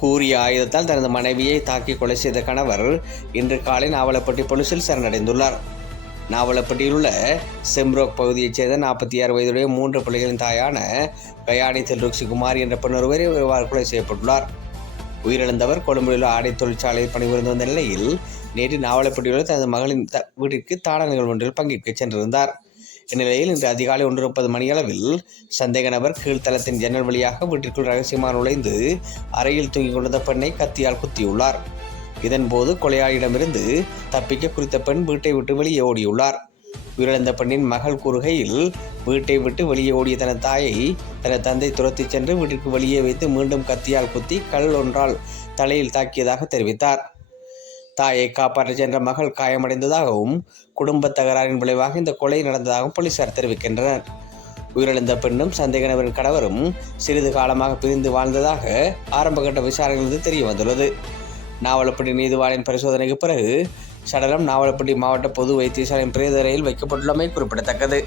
கூறிய ஆயுதத்தால் தனது மனைவியை தாக்கி கொலை செய்த கணவர் இன்று காலை நாவலப்பட்டி போலீசில் சரணடைந்துள்ளார். நாவலப்பட்டியில் உள்ள செம்ரோக் பகுதியைச் சேர்ந்த நாற்பத்தி ஆறு வயதுடைய மூன்று பிள்ளைகளின் தாயான கயானி தெல்ருக்ஷி குமார் என்ற பெண் ஒருவர் இவ்வாறு கொலை செய்யப்பட்டுள்ளார். உயிரிழந்தவர் கொழும்பில் உள்ள ஆடை தொழிற்சாலையில் பணிபுரிந்து வந்த நிலையில் நேற்று நாவலப்பட்டியில் உள்ள தனது மகளின் வீட்டிற்கு தான நிகழ்வு ஒன்றில் பங்கேற்க சென்றிருந்தார். இந்நிலையில் இன்று அதிகாலை ஒன்று முப்பது மணியளவில் சந்தேக நபர் கீழ்த்தளத்தின் ஜன்னல் வழியாக வீட்டிற்குள் ரகசியமாக நுழைந்து அறையில் தூங்கிக் கொண்டிருந்த பெண்ணை கத்தியால் குத்தியுள்ளார். இதன்போது கொலையாளியிடமிருந்து தப்பிக்க குறித்த பெண் வீட்டை விட்டு வெளியே ஓடியுள்ளார். உயிரிழந்த பெண்ணின் மகள் கூறுகையில் வீட்டை விட்டு வெளியே ஓடிய தனது தாயை தனது தந்தை துரத்திச் சென்று வீட்டிற்கு வெளியே வைத்து மீண்டும் கத்தியால் குத்தி கல் ஒன்றால் தலையில் தாக்கியதாக தெரிவித்தார். தாயை காப்பாற்றச் சென்ற மகள் காயமடைந்ததாகவும் குடும்ப தகராறின் விளைவாக இந்த கொலை நடந்ததாகவும் போலீசார் தெரிவிக்கின்றனர். உயிரிழந்த பெண்ணும் சந்தேக நபரின் கணவரும் சிறிது காலமாக பிரிந்து வாழ்ந்ததாக ஆரம்பகட்ட விசாரணைகளிலிருந்து தெரிய வந்துள்ளது நாவலப்பட்டி நீதிவாளின் பரிசோதனைக்கு பிறகு சடலம் நாவலப்பட்டி மாவட்ட பொது வைத்தியசாலையின் பிரேதரையில் வைக்கப்பட்டுள்ளமை குறிப்பிடத்தக்கது.